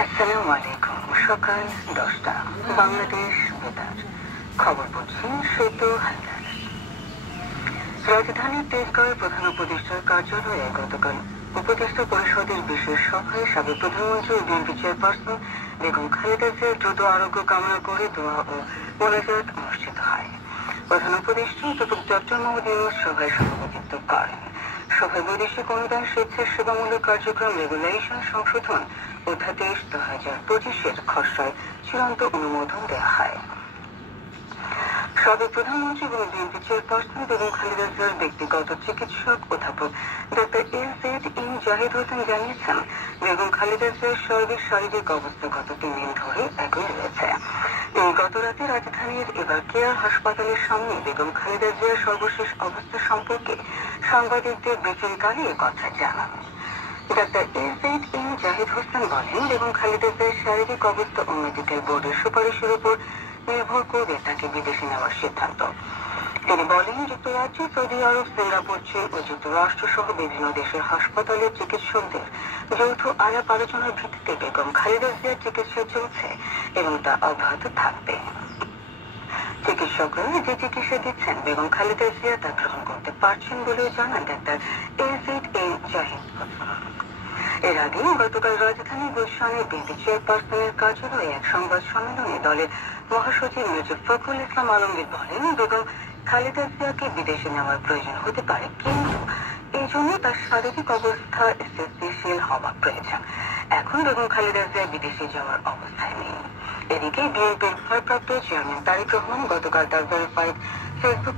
আসসালামু আলাইকুম। সকাল 10টা। বাংলাদেশ বেতার খবর পড়ছেন সেতু হালদার। রাজধানীর তেজগাঁওয়ে প্রধান উপদেষ্টার কার্যালয়ে গতকাল উপদেষ্টা পরিষদের বিশেষ সভায় সাবেক প্রধানমন্ত্রী ও বিএনপি চেয়ারপারসন বেগম খালেদা জিয়ার দ্রুত আরোগ্য কামনা করে দোয়া ও মোনাজাত অনুষ্ঠিত হয়। প্রধান উপদেষ্টা অধ্যাপক ডক্টর মোহাম্মদ ইউনূস সভায় সভাপতিত্ব করেন। সভায় বৈদেশিক অনুদান স্বেচ্ছাসেবামূলক কার্যক্রম রেগুলেশন সংশোধন অধ্যাদেশ 2025-এর খসড়ায় চূড়ান্ত অনুমোদন দেওয়া হয়। সাবেক প্রধানমন্ত্রী এবং বিএনপি চেয়ারপারসন বেগম খালেদা জিয়ার ব্যক্তিগত চিকিৎসক অধ্যাপক ডক্টর এম জাহিদ হোসেন জানিয়েছেন, বেগম খালেদা জিয়ার সার্বিক শারীরিক অবস্থা গত 3 দিন ধরে একই রয়েছে। তিনি গত রাতে রাজধানীর এবার কেয়ার হাসপাতালের সামনে বেগম খালেদা জিয়ার সর্বশেষ অবস্থা সম্পর্কে সাংবাদিকদের ব্রিফিংকালে কথা জানান। ডক্টর এম জাহিদ হোসেন বলেন, বেগম খালেদা জিয়ার শারীরিক অবস্থা ও মেডিকেল বোর্ডের সুপারিশের উপর নির্ভর করে তাকে বিদেশে নেওয়ার সিদ্ধান্ত। তিনি বলেন, যুক্তরাজ্য, সৌদি আরব, সিঙ্গাপুর, চীন ও যুক্তরাষ্ট্র সহ বিভিন্ন দেশের হাসপাতালের চিকিৎসকদের যৌথ আলাপ আলোচনার ভিত্তিতে বেগম খালেদা জিয়ার চিকিৎসা চলছে এবং তা অব্যাহত থাকবে। চিকিৎসকরা যে চিকিৎসা দিচ্ছেন বেগম খালেদা জিয়া তা গ্রহণ করতে পারছেন বলেও জানান ডাক্তার এম জাহিদ হোসেন। এর আগে গতকাল রাজধানী গুলশানের বিএনপি চেয়ারপারসনের কার্যালয়ে এক সংবাদ সম্মেলনে দলের মহাসচিব মির্জা ফখরুল ইসলাম আলমগীর বলেন, বেগম খালেদা জিয়াকে বিদেশে নেওয়ার প্রয়োজন হতে পারে, কিন্তু এই জন্য তার শারীরিক অবস্থা স্থিতিশীল হওয়া প্রয়োজন। এখন বেগম খালেদা জিয়া বিদেশে যাওয়ার অবস্থায় নেই। এদিকে বিএনপির ভারপ্রাপ্ত চেয়ারম্যান তারেক রহমান গতকাল তার ভেরিফাইড ফেসবুক